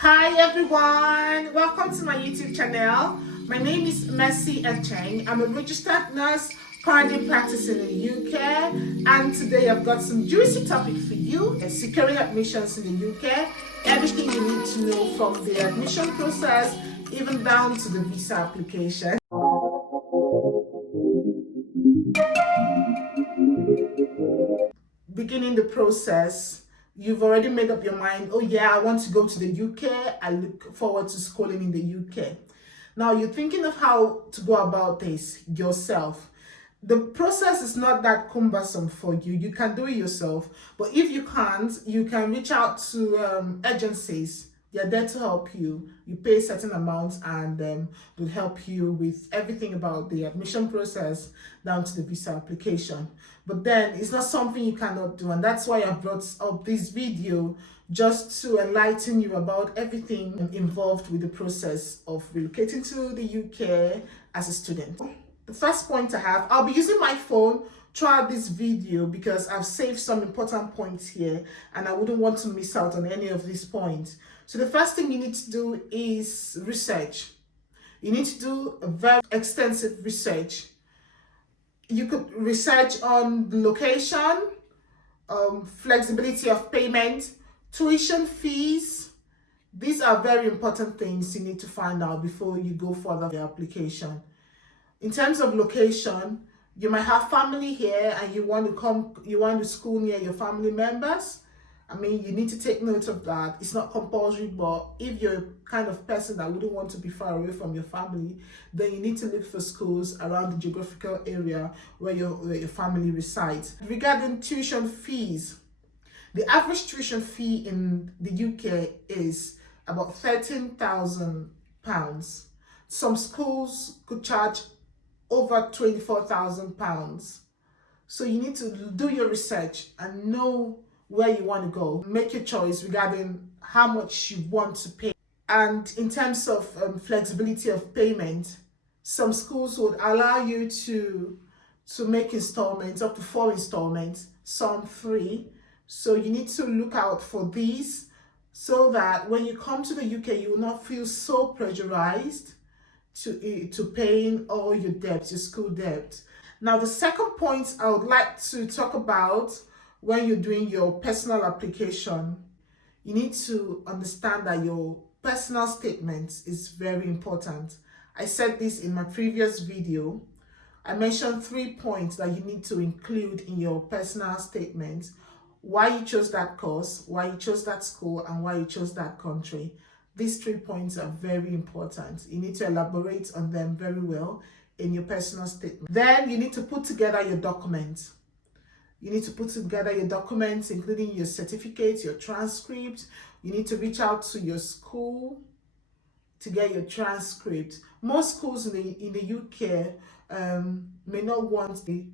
Hi everyone, welcome to my YouTube channel. My name is Mercy Echeng. I'm a registered nurse currently practicing in the UK, and today I've got some juicy topic for you: securing admissions in the UK, everything you need to know from the admission process even down to the visa application. Beginning the process, you've already made up your mind, oh yeah, I want to go to the UK, I look forward to schooling in the UK. Now you're thinking of how to go about this yourself. The process is not that cumbersome for you. You can do it yourself, but if you can't, you can reach out to agencies. They're there to help you. You pay a certain amount and will help you with everything about the admission process down to the visa application. But then it's not something you cannot do, and that's why I brought up this video, just to enlighten you about everything involved with the process of relocating to the UK as a student. The first point I have, I'll be using my phone throughout this video because I've saved some important points here and I wouldn't want to miss out on any of these points. So the first thing you need to do is research. You need to do a very extensive research. You could research on the location, flexibility of payment, tuition fees. These are very important things you need to find out before you go further with the application. In terms of location, you might have family here and you want to school near your family members. I mean, you need to take note of that. It's not compulsory, but if you're a kind of person that wouldn't want to be far away from your family, then you need to look for schools around the geographical area where your family resides. Regarding tuition fees, the average tuition fee in the UK is about £13,000. Some schools could charge over £24,000. So you need to do your research and know where you want to go. Make your choice regarding how much you want to pay. And in terms of flexibility of payment, some schools would allow you to make installments, up to 4 installments, some 3. So you need to look out for these so that when you come to the UK, you will not feel so pressurized to paying all your debts, your school debt. Now, the second point I would like to talk about when you're doing your personal application, you need to understand that your personal statement is very important. I said this in my previous video. I mentioned 3 points that you need to include in your personal statement: why you chose that course, why you chose that school, and why you chose that country. These 3 points are very important. You need to elaborate on them very well in your personal statement. Then you need to put together your documents. You need to put together your documents, including your certificates, your transcript. You need to reach out to your school to get your transcript. Most schools in the UK may not want the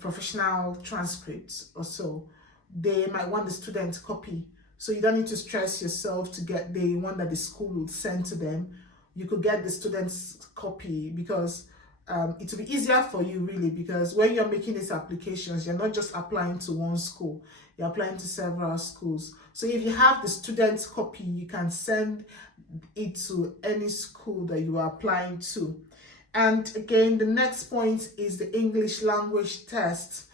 professional transcripts or so. They might want the student copy. So you don't need to stress yourself to get the one that the school will send to them. You could get the student's copy because it will be easier for you, really, because when you're making these applications, you're not just applying to one school, you're applying to several schools. So if you have the student's copy, you can send it to any school that you are applying to. And again, the next point is the English language test.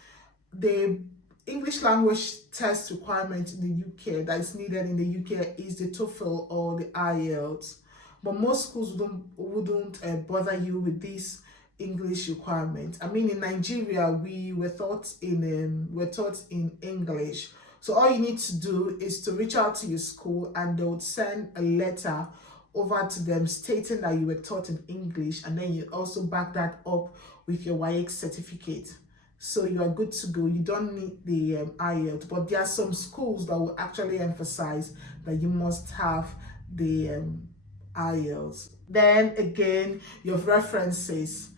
The English language test requirement in the UK that is needed in the UK is the TOEFL or the IELTS. But most schools wouldn't bother you with this English requirement. I mean, in Nigeria, we were taught in English. So all you need to do is to reach out to your school and they would send a letter over to them stating that you were taught in English, and then you also back that up with your IELTS certificate. So you are good to go. You don't need the IELTS, but there are some schools that will actually emphasize that you must have the IELTS. Then again, your references.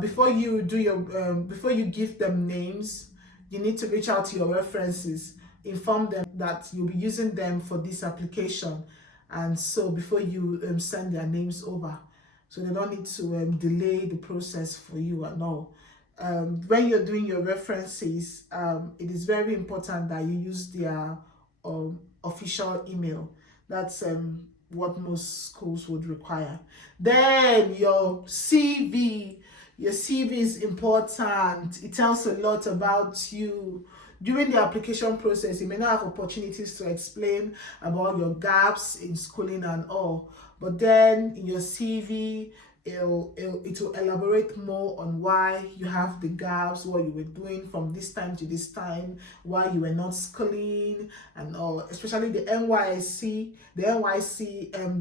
Before you give them names, you need to reach out to your references, inform them that you'll be using them for this application, and so before you send their names over, so they don't need to delay the process for you at all. When you're doing your references, it is very important that you use their official email. That's what most schools would require. Then your CV. Your CV is important. It tells a lot about you. During the application process, you may not have opportunities to explain about your gaps in schooling and all, but then in your CV, it will elaborate more on why you have the gaps, what you were doing from this time to this time, why you were not schooling and all. Especially the NYC,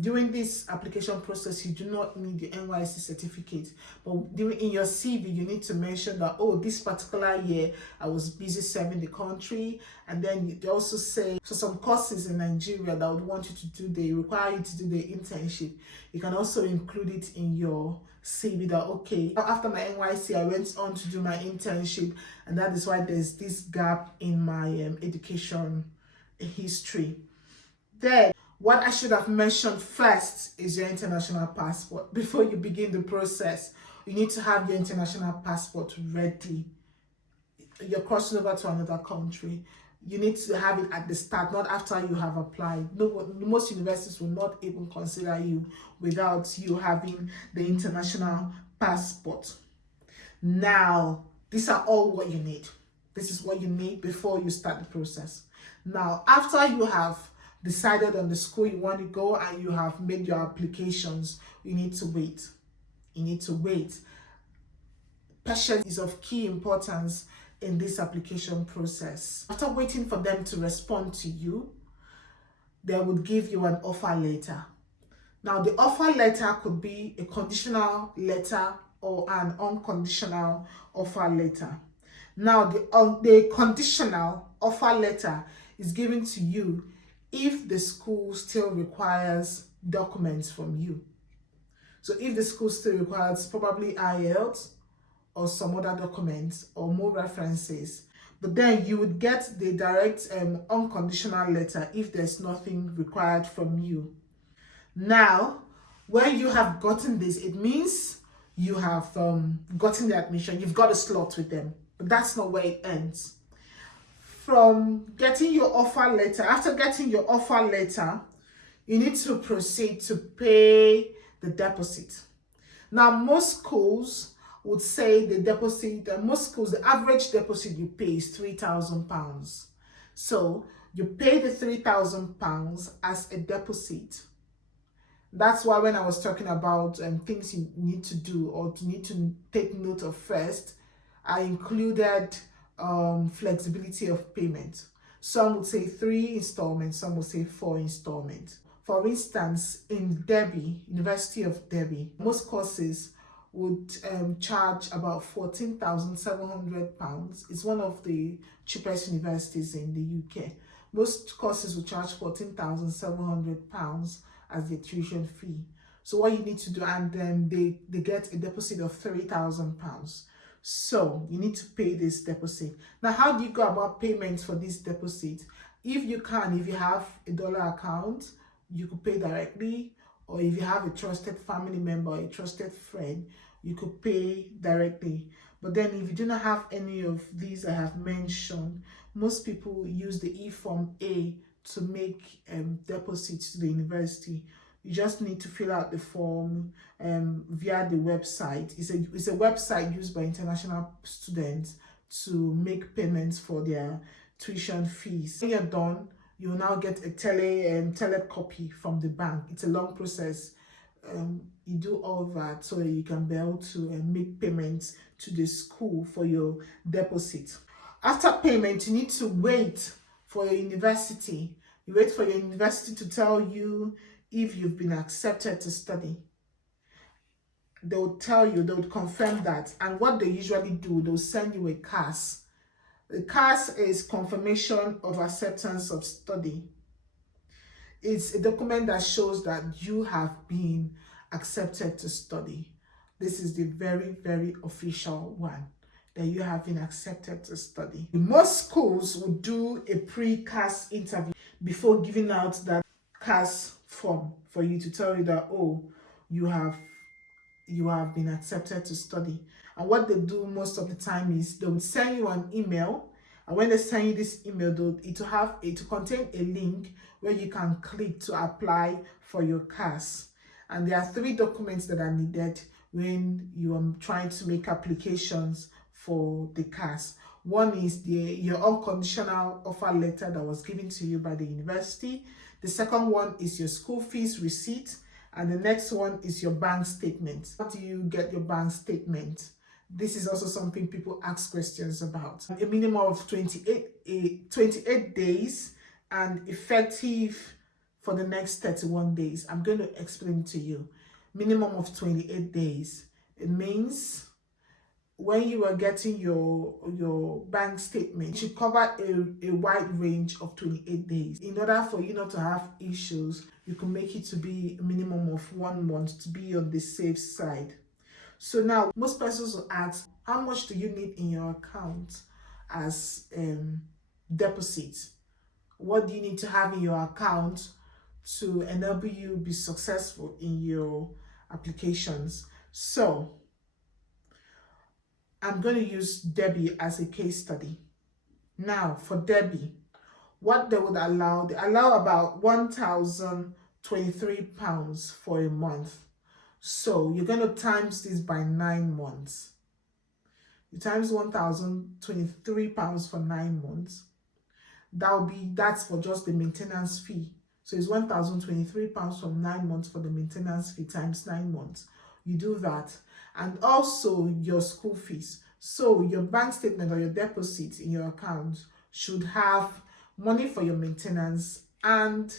during this application process, you do not need the NYC certificate, but in your CV, you need to mention that, oh, this particular year I was busy serving the country. And then you also say, so some courses in Nigeria that would want you to do, they require you to do the internship. You can also include it in your CV that, okay, after my NYC, I went on to do my internship, and that is why there's this gap in my education history. Then, what I should have mentioned first is your international passport. Before you begin the process, you need to have your international passport ready. You're crossing over to another country. You need to have it at the start, not after you have applied. No, most universities will not even consider you without you having the international passport. Now, these are all what you need. This is what you need before you start the process. Now, after you have decided on the school you want to go and you have made your applications, you need to wait. You need to wait. Patience is of key importance in this application process. After waiting for them to respond to you, they would give you an offer letter. Now, the offer letter could be a conditional letter or an unconditional offer letter. Now, the conditional offer letter is given to you if the school still requires documents from you. So if the school still requires probably IELTS, or some other documents or more references, but then you would get the direct unconditional letter if there's nothing required from you. Now, when you have gotten this, it means you have gotten the admission, you've got a slot with them, but that's not where it ends. From getting your offer letter, after getting your offer letter, you need to proceed to pay the deposit. Now, most schools would say the deposit, most schools, the average deposit you pay is £3,000. So you pay the £3,000 as a deposit. That's why when I was talking about things you need to do or you need to take note of first, I included flexibility of payment. Some would say 3 installments, some would say 4 installments. For instance, in Derby, University of Derby, most courses would charge about £14,700. It's one of the cheapest universities in the UK. Most courses will charge £14,700 as the tuition fee. So what you need to do, and then they get a deposit of £3,000. So you need to pay this deposit. Now, how do you go about payments for this deposit? If you have a dollar account, you could pay directly, or if you have a trusted family member or a trusted friend, you could pay directly. But then if you do not have any of these I have mentioned, most people use the e-form A to make deposits to the university. You just need to fill out the form via the website. It's a website used by international students to make payments for their tuition fees. When you're done, you will now get a tele copy from the bank. It's a long process. You do all that so that you can be able to make payments to the school for your deposit. After payment, you need to wait for your university. You wait for your university to tell you if you've been accepted to study. They will tell you, they would confirm that. And what they usually do, they'll send you a CAS. The CAS is confirmation of acceptance of study. It's a document that shows that you have been accepted to study. This is the very, very official one, that you have been accepted to study. Most schools will do a pre-CAS interview before giving out that CAS form for you to tell you that, oh, you have been accepted to study. And what they do most of the time is they would send you an email, And when they send you this email, though, it will contain a link where you can click to apply for your CAS. And there are 3 documents that are needed when you are trying to make applications for the CAS. One is your unconditional offer letter that was given to you by the university. The second one is your school fees receipt. And the next one is your bank statement. How do you get your bank statement? This is also something people ask questions about. A minimum of 28 days and effective for the next 31 days. I'm going to explain to you. Minimum of 28 days. It means when you are getting your bank statement, it should cover a wide range of 28 days. In order for you not to have issues, you can make it to be a minimum of 1 month to be on the safe side. So now, most persons will ask, how much do you need in your account as deposit? What do you need to have in your account to enable you be successful in your applications? So I'm going to use Debbie as a case study. Now, for Debbie, what they would allow, they allow about £1,023 for a month. So you're going to times this by 9 months. You times £1,023 for 9 months. That's for just the maintenance fee. So it's £1,023 from 9 months for the maintenance fee times 9 months. You do that. And also your school fees. So your bank statement or your deposit in your account should have money for your maintenance and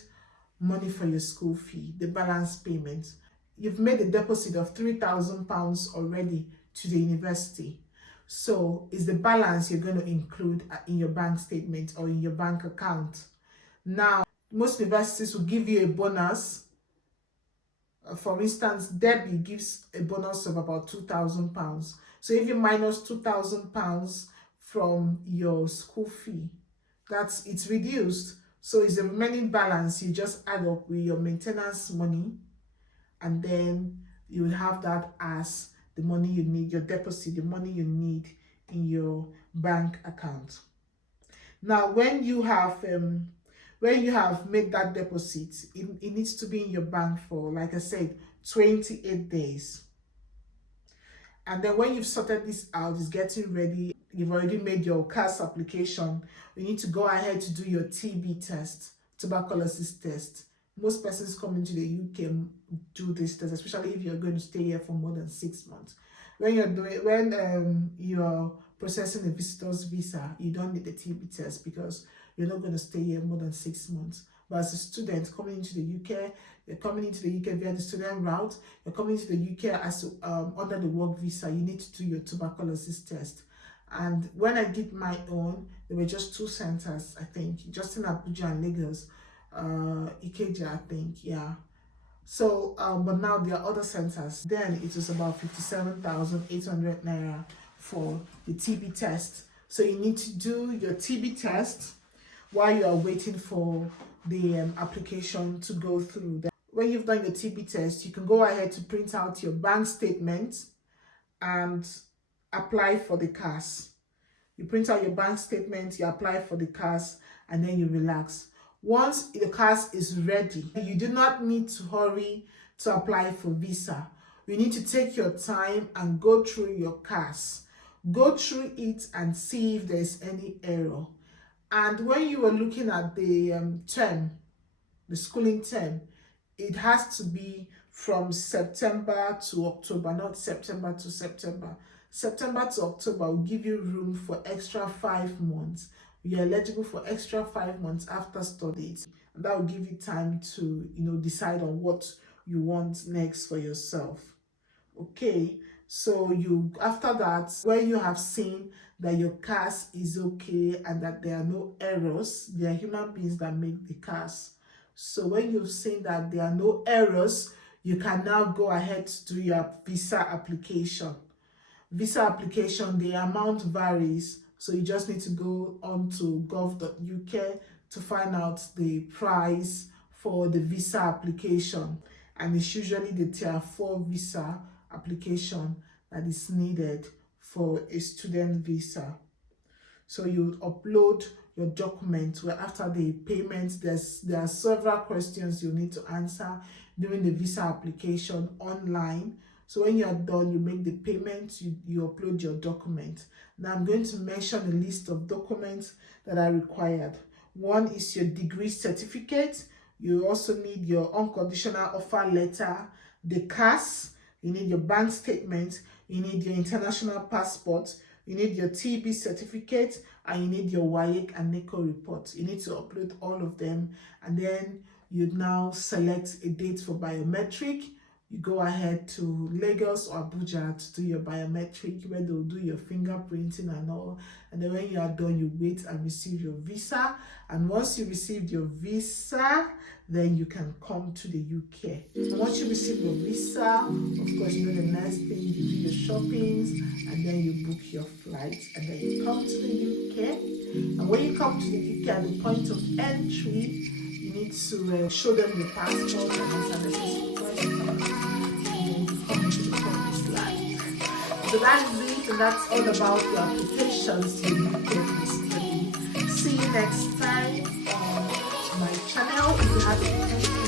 money for your school fee, the balance payment. You've made a deposit of £3,000 already to the university. So it's the balance you're going to include in your bank statement or in your bank account. Now, most universities will give you a bonus. For instance, Debbie gives a bonus of about £2,000. So if you minus £2,000 from your school fee, it's reduced. So it's the remaining balance you just add up with your maintenance money, and then you will have that as the money you need, your deposit, the money you need in your bank account. Now, when you have made that deposit, it needs to be in your bank for, like I said, 28 days. And then when you've sorted this out, it's getting ready, you've already made your CAS application, you need to go ahead to do your TB test, tuberculosis test. Most persons coming to the UK do this test, especially if you're going to stay here for more than 6 months. When you're processing a visitor's visa, you don't need the TB test because you're not going to stay here more than 6 months. But as a student coming into the UK, you're coming into the UK via the student route, you're coming into the UK as under the work visa, you need to do your tuberculosis test. And when I did my own, there were just 2 centers, I think, just in Abuja and Lagos, Ikeja, I think, yeah. So, but now there are other centers. Then it was about 57,800 naira for the TB test. So you need to do your TB test while you are waiting for the application to go through. When you've done your TB test, you can go ahead to print out your bank statement and apply for the CAS. You print out your bank statement, you apply for the CAS, and then you relax. Once the CAS is ready, you do not need to hurry to apply for visa. You need to take your time and go through your CAS. Go through it and see if there's any error. And when you are looking at the term, the schooling term, it has to be from September to October, not September to September. September to October will give you room for extra 5 months. You're eligible for extra 5 months after studies. And that will give you time to, decide on what you want next for yourself. Okay, so after that, when you have seen that your CAS is okay and that there are no errors, there are human beings that make the CAS. So when you've seen that there are no errors, you can now go ahead to do your visa application. Visa application, the amount varies. So you just need to go on to gov.uk to find out the price for the visa application. And it's usually the tier 4 visa application that is needed for a student visa. So you upload your document. Where after the payment, there are several questions you need to answer during the visa application online. So when you are done, you make the payment, you upload your document. Now I'm going to mention a list of documents that are required. One is your degree certificate. You also need your unconditional offer letter, the CAS, you need your bank statement, you need your international passport, you need your TB certificate, and you need your WAEC and NECO report. You need to upload all of them, and then you now select a date for biometric. You go ahead to Lagos or Abuja to do your biometric, where they'll do your fingerprinting and all. And then when you are done, you wait and receive your visa. And once you received your visa, then you can come to the UK. And once you receive your visa, of course, you know the next thing, you do your shoppings, and then you book your flight, and then you come to the UK. And when you come to the UK, at the point of entry, you need to show them your passport and answer necessary questions, and then you come into the promised land. So that is it, and that's all about your applications to the UK study. See you next time on my channel. If you have any questions,